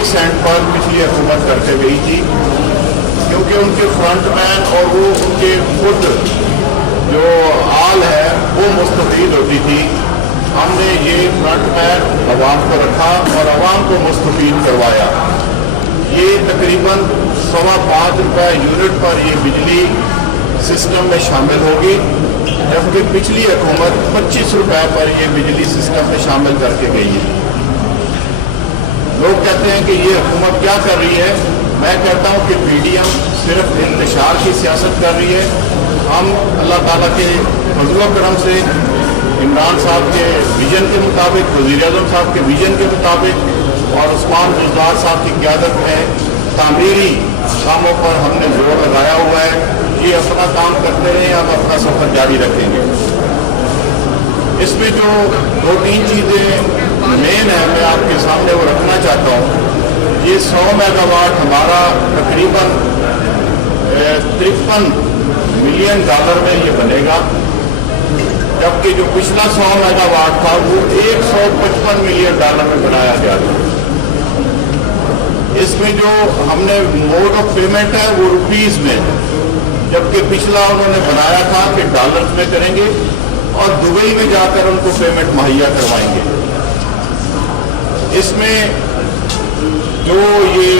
1 Saint पर पिछली हुकूमत करके गई थी, क्योंकि उनके फ्रंट मैन और वो उनके खुद जो आल है वो मुस्तफीद होती थी। हमने ये फ्रंट मैन अवाम को रखा और अवाम को मुस्तफीद करवाया। ये तकरीबन 5.25 रुपये यूनिट पर ये बिजली सिस्टम में शामिल होगी, जबकि पिछली हुकूमत 25 रुपये पर ये बिजली सिस्टम में शामिल करके गई है। लोग कहते हैं कि ये हुकूमत क्या कर रही है। मैं कहता हूँ कि पीडीएम सिर्फ इंतशार की सियासत कर रही है। हम अल्लाह ताला के फजल व करम से इमरान साहब के विजन के मुताबिक, वज़ीर आज़म साहब के विजन के मुताबिक और उस्मान बुज़दार साहब की क़यादत में तामीरी कामों पर हमने जोर लगाया हुआ है। ये अपना काम करते रहे, हम अपना सफ़र जारी रखेंगे। इसमें जो 2-3 चीज़ें मेन है मैं आपके सामने वो रखना चाहता हूँ। ये 100 मेगावाट हमारा तकरीबन 53 मिलियन डॉलर में ये बनेगा, जबकि जो पिछला 100 मेगावाट था वो 155 मिलियन डॉलर में बनाया गया था। इसमें जो हमने मोड ऑफ पेमेंट है वो रुपीस में है, जबकि पिछला उन्होंने बनाया था कि डॉलर्स में करेंगे और दुबई में जाकर उनको पेमेंट मुहैया करवाएंगे। इसमें जो ये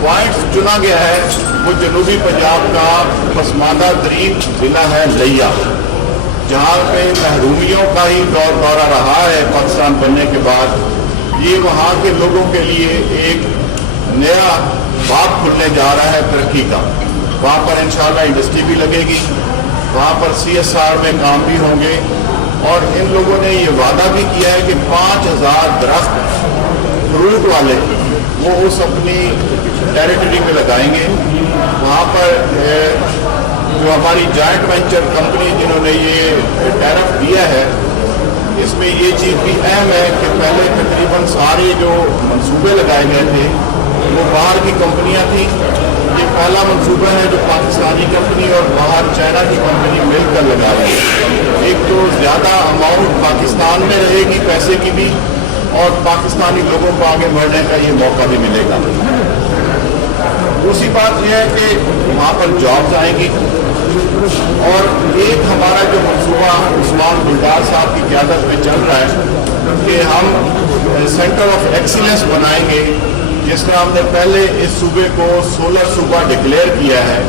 पॉइंट्स चुना गया है वो जनूबी पंजाब का पसमानदा तरीन जिला है लिया, जहाँ पे महरूमियों का ही दौरा रहा है पाकिस्तान बनने के बाद। ये वहाँ के लोगों के लिए एक नया बाब खुलने जा रहा है तरक्की का। वहाँ पर इंशाल्लाह इंडस्ट्री भी लगेगी, वहाँ पर CSR में काम भी होंगे और इन लोगों ने ये वादा भी किया है कि 5000 दरख्त फ्रूट वाले वो उस अपनी टेरिटरी में लगाएंगे। वहाँ पर जो हमारी जॉइंट वेंचर कंपनी जिन्होंने ये टैरिफ दिया है, इसमें ये चीज़ भी अहम है कि पहले तकरीबन सारे जो मंसूबे लगाए गए थे वो बाहर की कंपनियां थी। ये पहला मंसूबा है जो पाकिस्तानी कंपनी और बाहर चाइना की कंपनी मिलकर लगा रही है। एक तो ज़्यादा अमाउंट पाकिस्तान में रहेगी पैसे की भी, और पाकिस्तानी लोगों को आगे बढ़ने का ये मौका भी मिलेगा। दूसरी बात यह है कि वहाँ पर जॉब्स आएंगी और एक हमारा जो मंसूबा उस्मान बुज़दार साहब की क़यादत में चल रहा है कि हम सेंटर ऑफ एक्सीलेंस बनाएंगे, जिस तरह हमने पहले इस सूबे को सोलर सूबा डिक्लेयर किया है।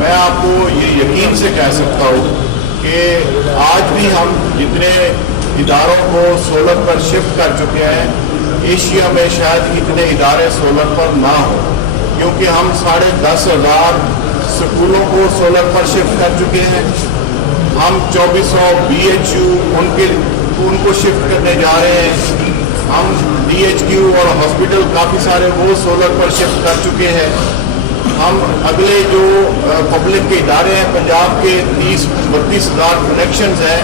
मैं आपको ये यकीन से कह सकता हूँ कि आज भी हम जितने इदारों को सोलर पर शिफ्ट कर चुके हैं, एशिया में शायद इतने इदारे सोलर पर ना हो, क्योंकि हम 10,500 स्कूलों को सोलर पर शिफ्ट कर चुके हैं। हम 2400 BHU उनको शिफ्ट करने जा रहे हैं। हम DHQ और हॉस्पिटल काफ़ी सारे वो सोलर पर शिफ्ट कर चुके हैं। हम अगले जो पब्लिक के इदारे हैं पंजाब के 30-32 हज़ार कनेक्शंस हैं,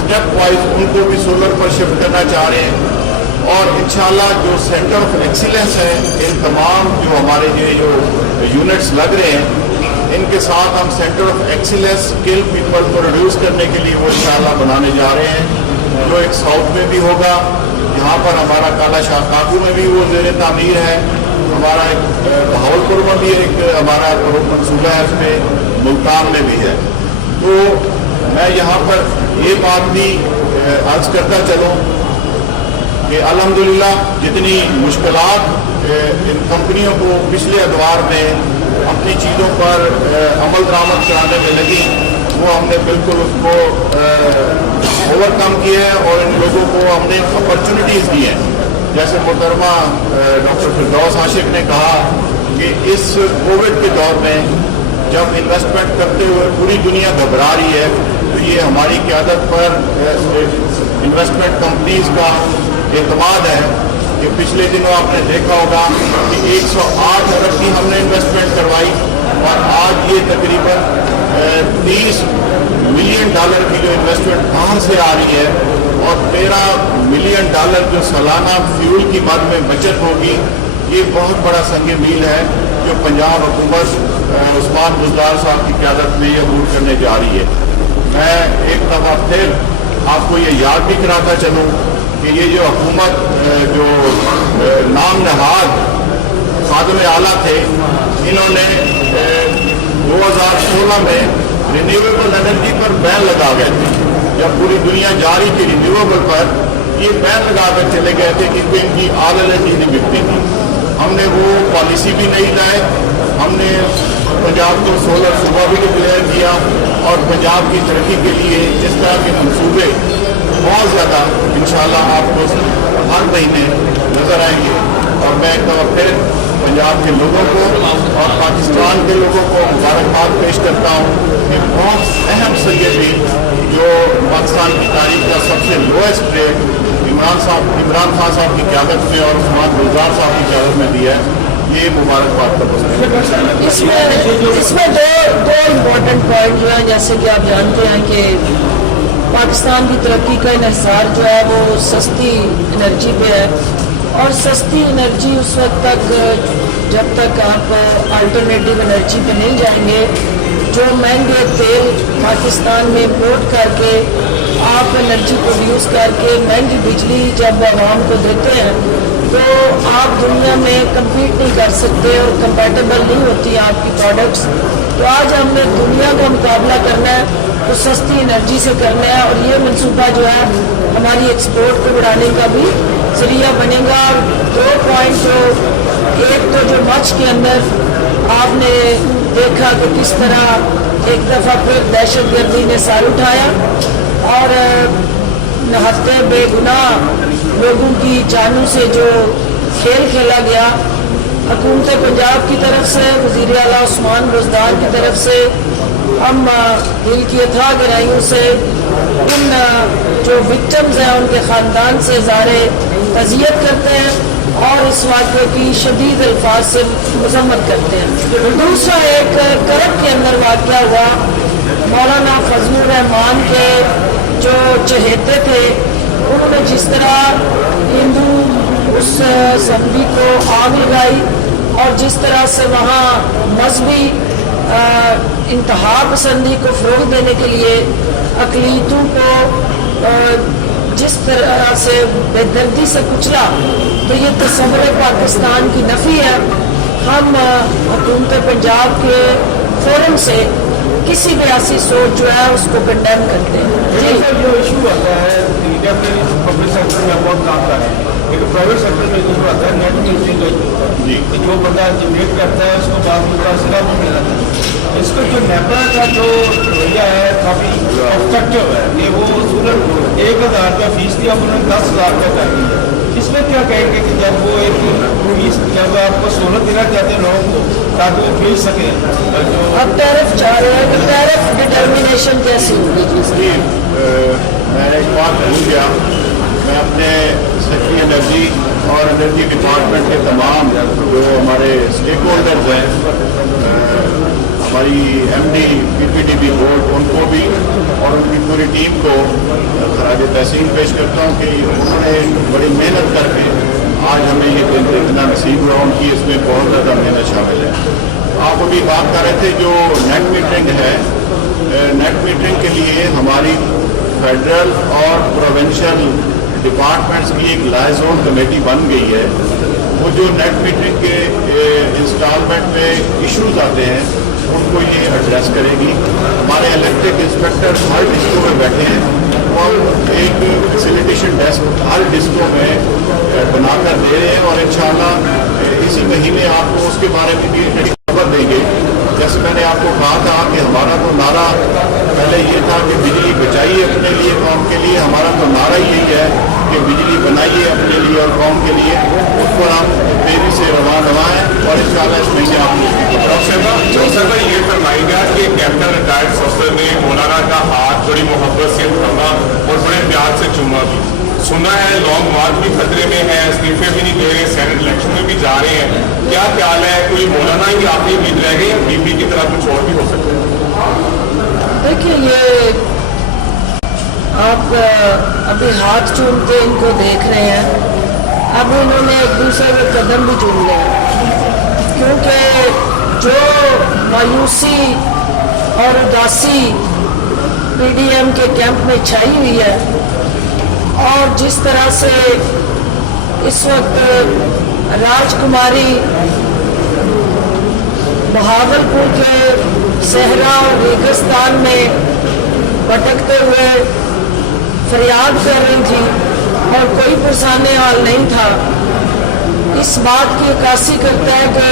स्टेप वाइज उनको भी सोलर पर शिफ्ट करना चाह रहे हैं। और इंशाल्लाह जो सेंटर ऑफ एक्सीलेंस है, इन तमाम जो हमारे ये जो यूनिट्स लग रहे हैं, इनके साथ हम centre of excellence skill people को रिड्यूस करने के लिए वो इंशाल्लाह बनाने जा रहे हैं, जो एक साउथ में भी होगा। यहाँ पर हमारा काला शाह काकू में भी वो ज़ेर तामीर है। हमारा एक बहावलपुर में भी एक हमारा मनसूबा है, उसमें मुल्तान में भी है। तो मैं यहाँ पर ये बात भी अर्ज करता चलूँ कि अल्हम्दुलिल्लाह जितनी मुश्किलात इन कंपनियों को पिछले अदवार में अपनी चीज़ों पर अमल दरामद कराने में लगी, वो हमने बिल्कुल उसको ओवरकम किया है और इन लोगों को हमने अपॉर्चुनिटीज़ दी हैं। जैसे मोहतरमा डॉक्टर फिरदौस आशिक ने कहा कि इस कोविड के दौर में जब इन्वेस्टमेंट करते हुए पूरी दुनिया घबरा रही है, तो ये हमारी क़यादत पर इन्वेस्टमेंट कंपनीज का एतमाद है कि पिछले दिनों आपने देखा होगा कि 108 अरब की हमने इन्वेस्टमेंट करवाई और आज ये तकरीबन 30 मिलियन डॉलर की जो इन्वेस्टमेंट कहाँ से आ रही है और 13 मिलियन डॉलर जो सालाना फ्यूल की मद में बचत होगी, ये बहुत बड़ा संग मील है जो पंजाब हुकूमत उस्मान बुज़दार साहब की क़यादत में ये अबूर करने जा रही है। मैं एक दफ़ा फिर आपको ये याद भी कराता चलूँ कि ये जो हुकूमत जो नाम नहाद खादिम आला थे, इन्होंने 2016 में रिन्यूएबल एनर्जी पर बैन लगा गए थे। जब पूरी दुनिया जा रही थी रिन्यूएबल पर, ये बैन लगा कर चले गए थे क्योंकि इनकी ऑल एनर्जी नहीं बिकती थी। हमने वो पॉलिसी भी नहीं लाए, हमने पंजाब को सोलर सूबा भी डिक्लेयर किया और पंजाब की तरक्की के लिए इस तरह के मंसूबे बहुत ज़्यादा इंशाल्लाह आपको हर महीने नज़र आएंगे। और मैं एक बार फिर पंजाब के लोगों को और पाकिस्तान के लोगों को मुबारकबाद पेश करता हूँ कि बहुत अहम सदक़े भी जो पाकिस्तान की तारीख का सबसे लोएस्ट रेट इमरान खान साहब की क़यादत में और उस्मान गुलजार साहब की क़यादत में दिया है, ये मुबारकबाद का मसला। इसमें दो इम्पोर्टेंट पॉइंट जो है, जैसे कि आप जानते हैं कि पाकिस्तान की तरक्की का इन्हिसार जो है वो सस्ती एनर्जी पे है, और सस्ती एनर्जी उस वक्त तक जब तक आप अल्टरनेटिव एनर्जी पे नहीं जाएंगे, जो महंगे तेल पाकिस्तान में इंपोर्ट करके आप एनर्जी प्रोड्यूस करके महंगी बिजली जब आवाम को देते हैं तो आप दुनिया में कम्पीट नहीं कर सकते और कंपैटिबल नहीं होती आपकी प्रोडक्ट्स। तो आज हमने दुनिया का मुकाबला करना है तो सस्ती एनर्जी से करना है, और ये मनसूबा जो है हमारी एक्सपोर्ट को बढ़ाने का भी जरिया बनेगा। और 2 पॉइंट एक तो जो मार्च के अंदर आपने देखा कि किस तरह एक दफ़ा फिर दहशतगर्दी ने सर उठाया और नहत्ते बेगुनाह लोगों की जानों से जो खेल खेला गया, हुकूमत पंजाब की तरफ से, वज़ीर आला उस्मान बुज़दार की तरफ से हम दिल की अथाह गहराइयों से उन जो विक्टिम्स हैं उनके ख़ानदान से ज़ारे तज़ियत करते हैं और इस वाक़े की शदीद अल्फाज से मज़म्मत करते हैं। दूसरा एक करब के अंदर वाक़या हुआ, मौलाना फजलुर रहमान के जो चहेते थे उन्होंने जिस तरह हिंदू उस असम्बली को आग लगाई और जिस तरह से वहाँ मजहबी इंतहा पसंदी को फ़रोग़ देने के लिए अक़लीतों को जिस तरह से बेदर्दी से कुचला, तो ये तस्वुर पाकिस्तान की नफ़ी है। हम हुकूमत पंजाब के फोरम से किसी भी ऐसी सोच जो है उसको कंडेम करते हैं। जी सर, जो इशू आता है इंडिया में पब्लिक सेक्टर में बहुत काम कर रहे हैं, लेकिन प्राइवेट सेक्टर में इशू आता है नेट मीटरिंग का जी, जो बंदा जनरेट करता है उसको बाद में उसका सिला भी मिल जाता है। इसका जो नेपा का जो रवैया है काफ़ी ऑब्स्ट्रक्टिव है कि वो सूरन 1000 रुपया फीस थी, अब उन्होंने 10,000 रुपया कर दिया। इसमें क्या कहेंगे कि जब वो एक फीस जब आपको सहूलत देना चाहते हैं लोगों को ताकि वो खरीद सकें, जो अब टैरिफ चाह रहे हैं कि टैरिफ डिटर्मिनेशन कैसी होगी? मैं एक बात भूल गया, मैं अपने सेक्रेटरी एनर्जी और एनर्जी डिपार्टमेंट के तमाम जो हमारे स्टेक होल्डर्स हैं, हमारी MD PPDB बोर्ड, उनको भी और उनकी पूरी टीम को खराज तहसीन पेश करता हूँ कि उन्होंने बड़ी मेहनत करके आज हमें ये दिन इतना नसीब हुआ, उनकी इसमें बहुत ज़्यादा मेहनत शामिल है। आप अभी बात कर रहे थे जो नेट मीटरिंग है, नेट मीटरिंग के लिए हमारी फेडरल और प्रोविंशियल डिपार्टमेंट्स की एक लाइजोन कमेटी बन गई है। वो जो नेट मीटरिंग के इंस्टॉलमेंट में इश्यूज आते हैं उनको ये एड्रेस करेगी। हमारे इलेक्ट्रिक इंस्पेक्टर हर डिस्ट्रिक्ट में बैठे हैं और एक फैसिलिटेशन डेस्क हर डिस्ट्रिक्ट में बनाकर दे रहे हैं और इंशाल्लाह इसी महीने आपको उसके बारे में भी खबर देंगे। जैसे मैंने आपको कहा था कि हमारा तो नारा पहले ये था कि बिजली बचाइए अपने लिए कौम के लिए, हमारा तो नारा यही है कि बिजली बनाइए अपने लिए और कौम के लिए। उस पर हम तेजी से रवा हैं और इंशाल्लाह इस महीने आप ये फरमाएगा कि कैप्टन रिटायर्ड अफसर ने मौलाना का हाथ बड़ी मोहब्बत से थामा और बड़े प्यार से चूमा भी। सुना है लॉन्ग मार्च भी खतरे में है, इस्तीफे भी नहीं दे रहे, सेनेट इलेक्शन में भी जा रहे हैं, क्या ख्याल है? कोई मौलाना ही आखिरी उम्मीद रह गई या BP की तरह कुछ और भी हो सकता है? देखिए, ये आप अभी हाथ चूम के इनको देख रहे हैं, अब इन्होंने एक दूसरे के कदम भी चूम लिया, क्योंकि जो मायूसी और उदासी PDM के कैंप में छाई हुई है और जिस तरह से इस वक्त राजकुमारी बहावलपुर के सहरा और रेगिस्तान में भटकते हुए फरियाद कर रही थी और कोई पुरसाने हाल नहीं था। इस बात की अक्कासी करता है कि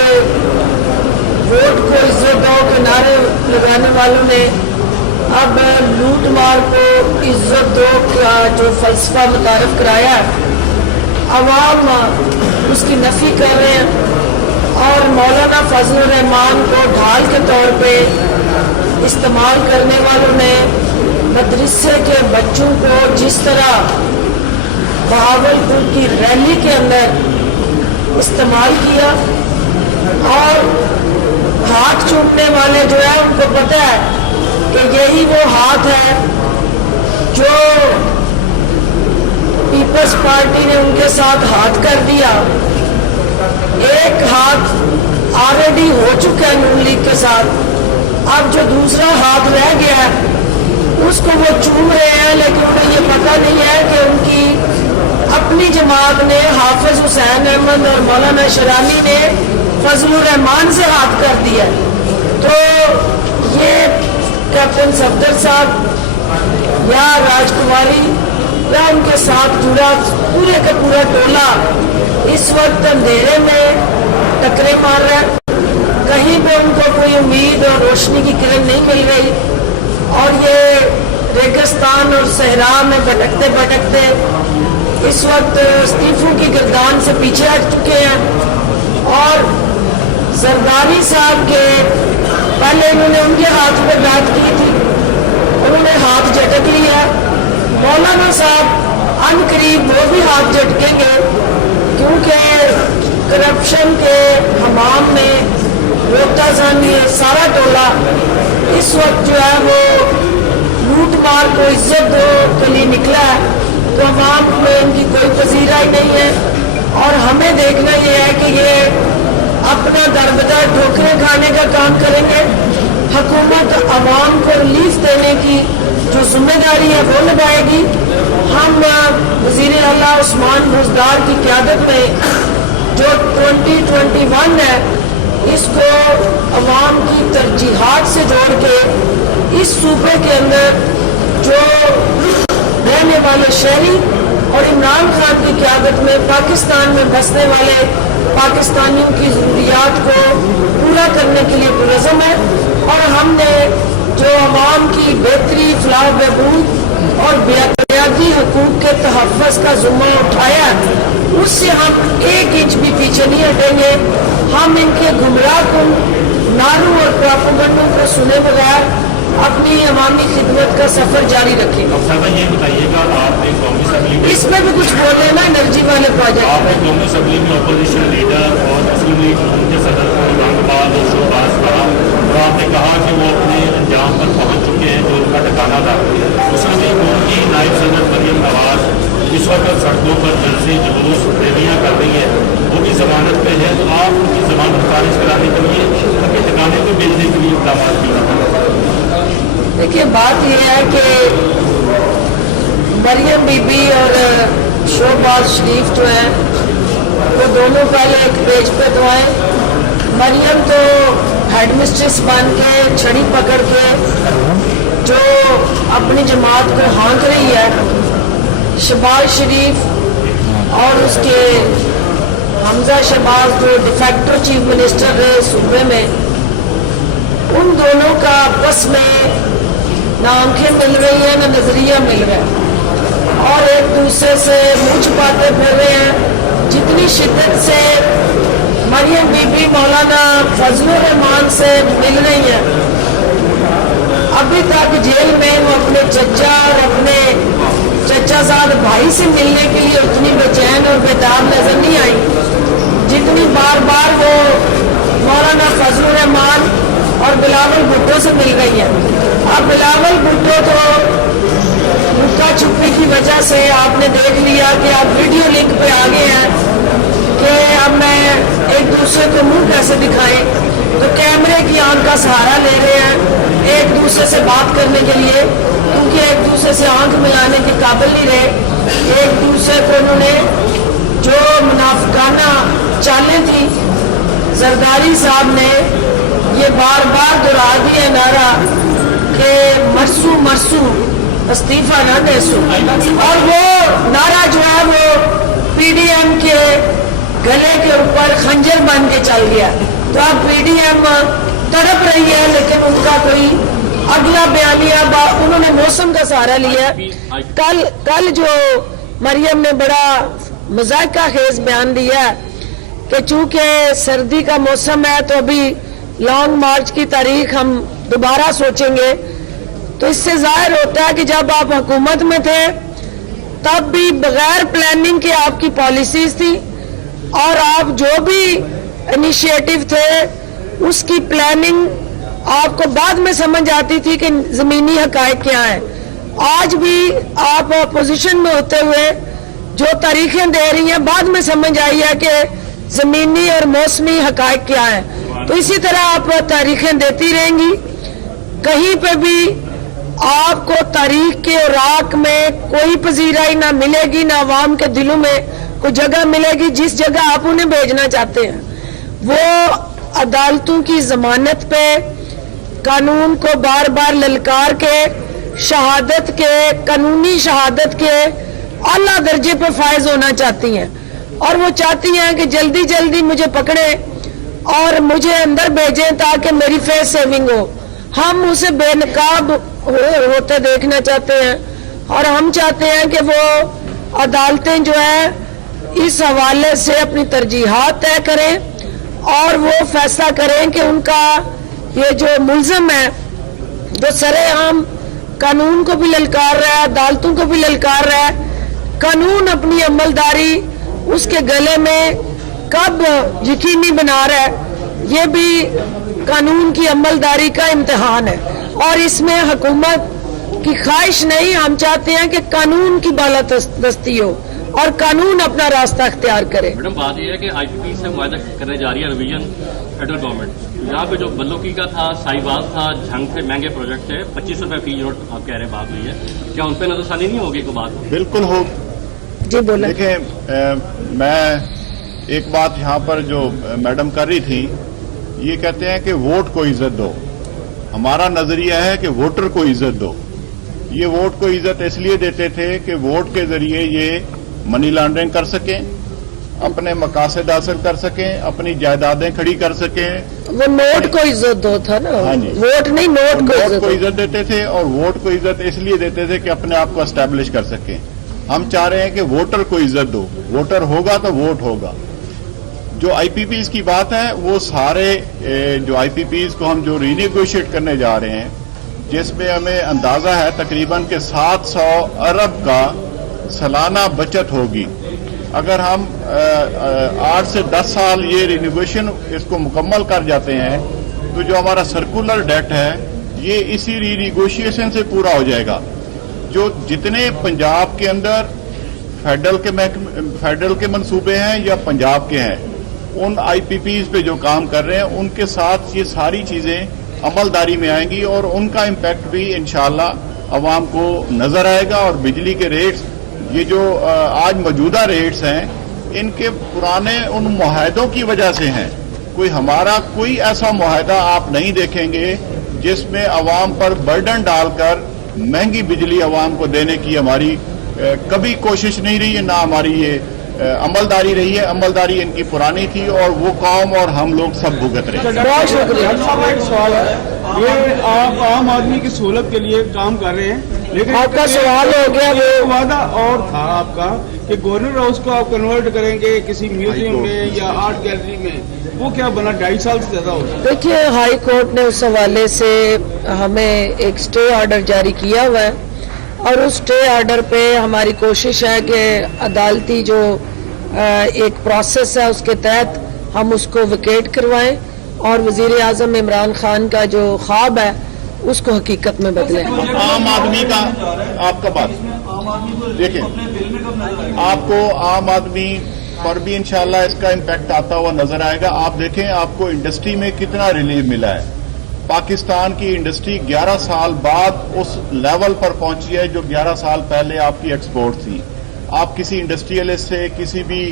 वोट को इज्जत दो के नारे लगाने वालों ने अब लूट मार को इज्जत दो का जो फलसफा मुतारफ कराया है, अवाम उसकी नफी कर रहे हैं और मौलाना फजल रहमान को ढाल के तौर पे इस्तेमाल करने वालों ने मदरसे के बच्चों को जिस तरह बहावलपुर की रैली के अंदर इस्तेमाल किया और हाथ चूमने वाले जो है उनको पता है कि यही वो हाथ है जो पीपल्स पार्टी ने उनके साथ हाथ कर दिया। एक हाथ ऑलरेडी हो चुका है नून लीग के साथ, अब जो दूसरा हाथ रह गया है उसको वो चूम रहे हैं, लेकिन उन्हें ये पता नहीं है कि उनकी अपनी जमात ने हाफिज हुसैन अहमद और मौलाना शरानी ने फजलुर रहमान से हाथ कर दिया। तो ये कैप्टन सफदर साहब या राजकुमारी या उनके साथ जुड़ा पूरे का पूरा टोला इस वक्त अंधेरे में टकरे मार रहा है। कहीं पे उनको कोई उम्मीद और रोशनी की किरण नहीं मिल रही और ये रेगिस्तान और सहरा में भटकते भटकते इस वक्त इस्तीफों की गर्दान से पीछे हट चुके हैं। और जरदारी साहब के पहले इन्होंने उनके हाथ पे बात की थी, उन्होंने हाथ झटक लिया। मौलाना साहब अनकरीब वो भी हाथ झटकेंगे क्योंकि करप्शन के हमाम में रोता जानी सारा टोला इस वक्त जो है वो लूट मार को इज्जत दो के लिए निकला है। तो अवाम में इनकी कोई पजीरा ही नहीं है और हमें देखना ये है कि ये अपना दरबदर ठोकरें खाने का काम करेंगे। हुकूमत अवाम को रिलीफ देने की जो जिम्मेदारी है वो निभाएगी। हम वज़ीर आला उस्मान बुज़दार की क़यादत में जो 2021 है इसको अवाम की तरजीहात से जोड़ के इस सूबे के अंदर जो रहने वाले शहरी और इमरान खान की क़यादत में पाकिस्तान में बसने वाले पाकिस्तानियों की ज़रूरियात को पूरा करने के लिए पुरज़म है। और हमने जो अवाम की बेहतरी, फलाह बहबूद और बुनियादी हकूक़ के तहफ़्फ़ुज़ का ज़िम्मा उठाया, उससे हम एक इंच भी पीछे नहीं हटेंगे। हम इनके गुमराह कुन नारों और प्रोपेगेंडों को सुने बगैर अपनी अवामी खिदमत का सफर जारी रखेंगे। ये बताइएगा, आपने कौमी असम्बली में इसमें भी कुछ बोले ना एनर्जी वाले प्रोजेक्ट आपने कौमी असम्बली में अपोजिशन लीडर और मुस्लिम लीग उनके सदर को औरंगाबाद और शोबाज कहा और आपने कहा कि वो अपने अंजाम पर पहुंच चुके हैं जो उनका ठिकाना था। मुस्लिम लीग की नायब सदर मरियम नवाज इस वक्त सड़कों पर जलसे जुलूस रैलियाँ कर रही है, वो भी जमानत पे है, तो आप उनकी जमानत खारिज कराने के लिए अपने ठिकाने को भेजने के लिए इकदाम किया। देखिए बात यह है कि मरियम बीबी और शोहबाज शरीफ जो हैं वो दोनों पहले एक पेज पे तो आए। मरियम तो हेड मिस्ट्रेस बन के छड़ी पकड़ के जो अपनी जमात को हाँक रही है। शहबाज शरीफ और उसके हमजा शहबाज जो डिफेक्टर चीफ मिनिस्टर रहे सूबे में, उन दोनों का आपस में ना आंखें मिल रही हैं ना नजरिया मिल रहा है और एक दूसरे से मुंह छुपाते फिर रहे हैं। जितनी शिद्दत से मरियम बीबी मौलाना फजलुर रहमान से मिल रही हैं, अभी तक जेल में वो अपने चचा और अपने चचाजाद भाई से मिलने के लिए उतनी बेचैन और बेताब नजर नहीं आई जितनी बार बार वो मौलाना फजलुर रहमान और बिलावल भुट्टो से मिल रही है। अब बिलावल भुट्टो तो लुका छुपी की वजह से आपने देख लिया कि आप वीडियो लिंक पे आ गए हैं कि अब मैं एक दूसरे को मुंह कैसे दिखाएं, तो कैमरे की आंख का सहारा ले रहे हैं एक दूसरे से बात करने के लिए, क्योंकि एक दूसरे से आंख मिलाने के काबिल नहीं रहे। एक दूसरे को उन्होंने जो मुनाफिकाना चालें थी, जरदारी साहब ने ये बार बार दोहरा दिया नारा कि मरसू मरसू इस्तीफा ना देसू, और वो नारा जो है वो पीडीएम के गले के ऊपर खंजर बन के चल गया। तो अब पीडीएम तड़प रही है, लेकिन उनका कोई अगला बयानिया उन्होंने मौसम का सहारा लिया। कल जो मरियम ने बड़ा मजाक का खेज बयान दिया कि चूंकि सर्दी का मौसम है तो अभी लॉन्ग मार्च की तारीख हम दोबारा सोचेंगे। तो इससे जाहिर होता है कि जब आप हुकूमत में थे तब भी बगैर प्लानिंग के आपकी पॉलिसीज थी, और आप जो भी इनिशिएटिव थे उसकी प्लानिंग आपको बाद में समझ आती थी कि जमीनी हकायक क्या है। आज भी आप अपोजिशन में होते हुए जो तारीखें दे रही हैं, बाद में समझ आई है कि जमीनी और मौसमी हकायक क्या है। तो इसी तरह आप तारीखें देती रहेंगी, कहीं पे भी आपको तारीख के राख में कोई पजीराई ना मिलेगी, ना आवाम के दिलों में कोई जगह मिलेगी। जिस जगह आप उन्हें भेजना चाहते हैं वो अदालतों की जमानत पे कानून को बार बार ललकार के शहादत के, कानूनी शहादत के आला दर्जे पे फायज होना चाहती हैं, और वो चाहती हैं कि जल्दी जल्दी मुझे पकड़े और मुझे अंदर भेजें ताकि मेरी फेस सेविंग हो। हम उसे बेनकाब होते देखना चाहते हैं, और हम चाहते हैं कि वो अदालतें जो है इस हवाले से अपनी तरजीहात तय करें और वो फैसला करें कि उनका ये जो मुल्ज़म है, जो सरेआम कानून को भी ललकार रहा है, अदालतों को भी ललकार रहा है, कानून अपनी अमलदारी उसके गले में कब यकीनी बना रहा है, ये भी कानून की अमलदारी का इम्तिहान है। और इसमें हुकूमत की ख्वाहिश नहीं, हम चाहते हैं कि कानून की बालादस्ती हो और कानून अपना रास्ता अख्तियार करे। मैडम, बात यह है कि आईपीपी से मुआहदा करने जा रही है रिवीजन फेडरल गवर्नमेंट। यहाँ पे जो बल्लोकी का था, साहिवाल था, झंग से महंगे प्रोजेक्ट थे, 25 रुपए फी यूनिट आप कह रहे हैं बात हुई है, क्या उन पर नजरसानी नहीं होगी? कोई बात बिल्कुल हो। जी बोले। देखें, मैं एक बात यहाँ पर जो मैडम कर रही थी, ये कहते हैं कि वोट को इज्जत दो। हमारा नजरिया है कि वोटर को इज्जत दो। ये वोट को इज्जत इसलिए देते थे कि वोट के जरिए ये मनी लॉन्ड्रिंग कर सकें, अपने मकासद हासिल कर सकें, अपनी जायदादें खड़ी कर सकें। वो नोट को इज्जत दो था ना। हाँ जी, वोट नहीं, नोट को इज्जत देते थे, और वोट को इज्जत इसलिए देते थे कि अपने आप को एस्टैब्लिश कर सकें। हम चाह रहे हैं कि वोटर को इज्जत दो। वोटर होगा तो वोट होगा। जो आईपीपीज की बात है, वो सारे जो आईपीपीज को हम जो रीनेगोशिएट करने जा रहे हैं, जिसमें हमें अंदाजा है तकरीबन के 700 अरब का सालाना बचत होगी। अगर हम 8 से 10 साल ये रिनेगोशिएशन इसको मुकम्मल कर जाते हैं, तो जो हमारा सर्कुलर डेट है ये इसी रिनेगोशिएशन से पूरा हो जाएगा। जो जितने पंजाब के अंदर फेडरल के मंसूबे हैं या पंजाब के हैं, उन आईपीपीज पे जो काम कर रहे हैं, उनके साथ ये सारी चीजें अमलदारी में आएंगी और उनका इम्पैक्ट भी इंशाल्लाह अवाम को नजर आएगा। और बिजली के रेट्स, ये जो आज मौजूदा रेट्स हैं, इनके पुराने उन मुआहदों की वजह से हैं। हमारा कोई ऐसा मुआहदा आप नहीं देखेंगे जिसमें अवाम पर बर्डन डालकर महंगी बिजली अवाम को देने की हमारी कभी कोशिश नहीं रही है, ना हमारी ये अमलदारी रही है। अमलदारी इनकी पुरानी थी और वो कौम और हम लोग सब भुगत रहे हैं। बहुत शुक्रिया। एक सवाल है, ये आप आम आदमी की सहूलत के लिए काम कर रहे हैं, लेकिन आपका सवाल हो गया, वो वादा और था आपका कि गवर्नर हाउस को आप कन्वर्ट करेंगे किसी म्यूजियम में या आर्ट गैलरी में, वो क्या बना? 2.5 साल से ज्यादा हो गया। देखिए, हाई कोर्ट ने उस हवाले से हमें एक स्टे ऑर्डर जारी किया हुआ है, और उस स्टे ऑर्डर पे हमारी कोशिश है कि अदालती जो एक प्रोसेस है उसके तहत हम उसको विकेट करवाएं और वजीर आजम इमरान खान का जो ख्वाब है उसको हकीकत में बदलें। आम आदमी का आपका बात देखिए, आपको आम आदमी पर भी इंशाल्लाह इसका इम्पैक्ट आता हुआ नजर आएगा। आप देखें, आपको इंडस्ट्री में कितना रिलीफ मिला है। पाकिस्तान की इंडस्ट्री 11 साल बाद उस लेवल पर पहुंची है जो 11 साल पहले आपकी एक्सपोर्ट थी। आप किसी इंडस्ट्रियलिस्ट से, किसी भी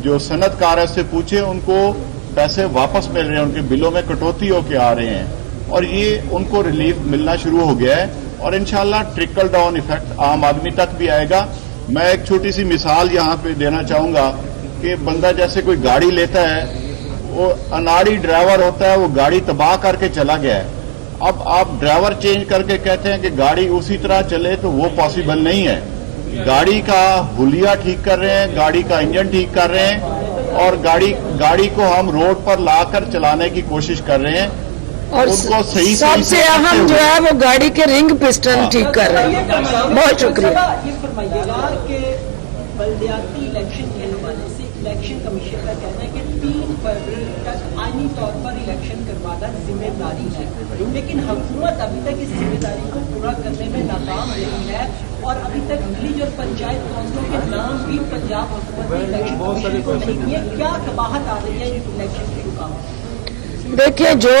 जो सनतकार है से पूछे, उनको पैसे वापस मिल रहे हैं, उनके बिलों में कटौती होके आ रहे हैं और ये उनको रिलीफ मिलना शुरू हो गया है और इंशाल्लाह ट्रिकल डाउन इफेक्ट आम आदमी तक भी आएगा। मैं एक छोटी सी मिसाल यहाँ पे देना चाहूँगा कि बंदा जैसे कोई गाड़ी लेता है, वो अनाड़ी ड्राइवर होता है, वो गाड़ी तबाह करके चला गया है। अब आप ड्राइवर चेंज करके कहते हैं कि गाड़ी उसी तरह चले, तो वो पॉसिबल नहीं है। गाड़ी का हुलिया ठीक कर रहे हैं, गाड़ी का इंजन ठीक कर रहे हैं और गाड़ी को हम रोड पर लाकर चलाने की कोशिश कर रहे हैं और उनको सही सबसे अहम जो है वो गाड़ी के रिंग पिस्टन ठीक कर रहे हैं। बहुत शुक्रिया। ये फरमाइएगा कि बल्दियाती इलेक्शन के हवाले से इलेक्शन कमीशन का कहना है कि 3 फरवरी तक आईनी तौर पर इलेक्शन करवाना जिम्मेदारी है, लेकिन हुकूमत अभी तक इस जिम्मेदारी को पूरा करने में नाकाम रही है और अभी तक विलेज और पंचायत काउंसिलों के नाम भी पंजाब हुकूमत ने इलेक्शन कमीशन को नहीं दिए। क्या कबाहत आ रही है इलेक्शन की रुकावट? देखिए, जो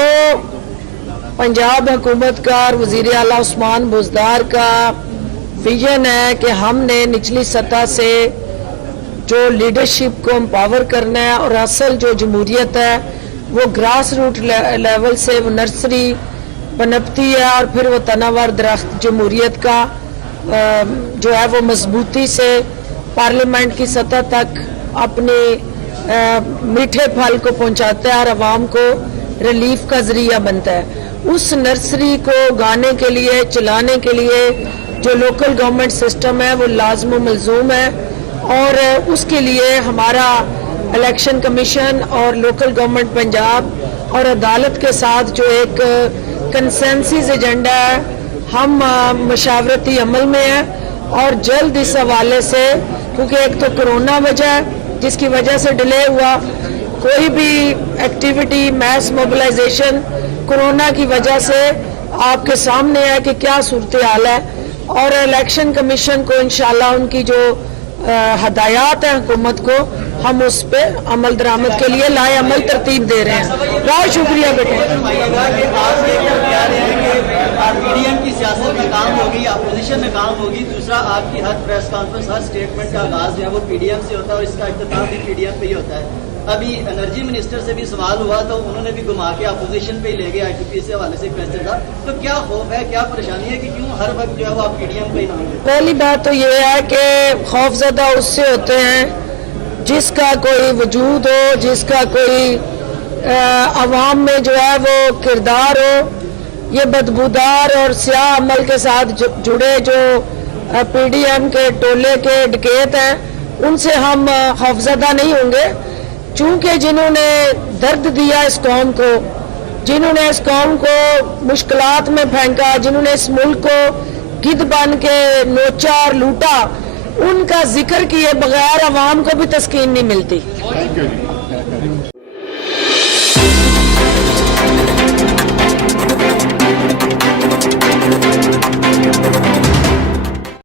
पंजाब हुकूमत का और वजीर आला उस्मान बुज़दार का विजन है कि हमने निचली सतह से जो लीडरशिप को एम्पावर करना है और असल जो जमहूरियत है वो ग्रास रूट लेवल से वो नर्सरी पनपती है और फिर वो तनावर दरख्त जमहूरियत का जो है वो मजबूती से पार्लियामेंट की सतह तक अपने मीठे फल को पहुंचाता है और आवाम को रिलीफ का जरिया बनता है। उस नर्सरी को उगाने के लिए, चलाने के लिए जो लोकल गवर्नमेंट सिस्टम है वो लाज़िम व मलज़ूम है और उसके लिए हमारा इलेक्शन कमीशन और लोकल गवर्नमेंट पंजाब और अदालत के साथ जो एक कंसेंसस एजेंडा है, हम मशावरती अमल में हैं और जल्द इस हवाले से, क्योंकि एक तो कोरोना वजह है जिसकी वजह से डिले हुआ, कोई भी एक्टिविटी मैस मोबिलाइजेशन कोरोना की वजह से आपके सामने है कि क्या सूरत हाल है और इलेक्शन कमीशन को इंशाल्लाह उनकी जो हदायत है हुकूमत को, हम उस पर अमल दरामद के लिए लाए अमल तरतीब दे रहे हैं। बहुत शुक्रिया बेटे। पीडीएम की सियासत में काम होगी, अपोजिशन में काम होगी। दूसरा, आपकी हर प्रेस कॉन्फ्रेंस, हर स्टेटमेंट का आगाज जो है वो पीडीएम से होता है और इसका इख्तिताम भी पीडीएम पे ही होता है। अभी एनर्जी मिनिस्टर से भी सवाल हुआ तो उन्होंने भी घुमा के अपोजिशन पे ही ले गए, आईटीपी से हवाले से क्वेश्चन था। तो क्या खौफ है, क्या परेशानी है कि क्यों हर वक्त जो है वो आप पीडीएम पे ही नाम लेते? पहली बात तो ये है कि खौफजदा उससे होते हैं जिसका कोई वजूद हो, जिसका कोई अवाम में जो है वो किरदार हो। ये बदबूदार और स्याह अमल के साथ जुड़े जो पीडीएम के टोले के डकैत हैं, उनसे हम खौफजदा नहीं होंगे, चूंकि जिन्होंने दर्द दिया इस कौम को, जिन्होंने इस कौम को मुश्किलात में फेंका, जिन्होंने इस मुल्क को गिद्ध बन के नोचा और लूटा, उनका जिक्र किए बगैर अवाम को भी तस्कीन नहीं मिलती। Thank you.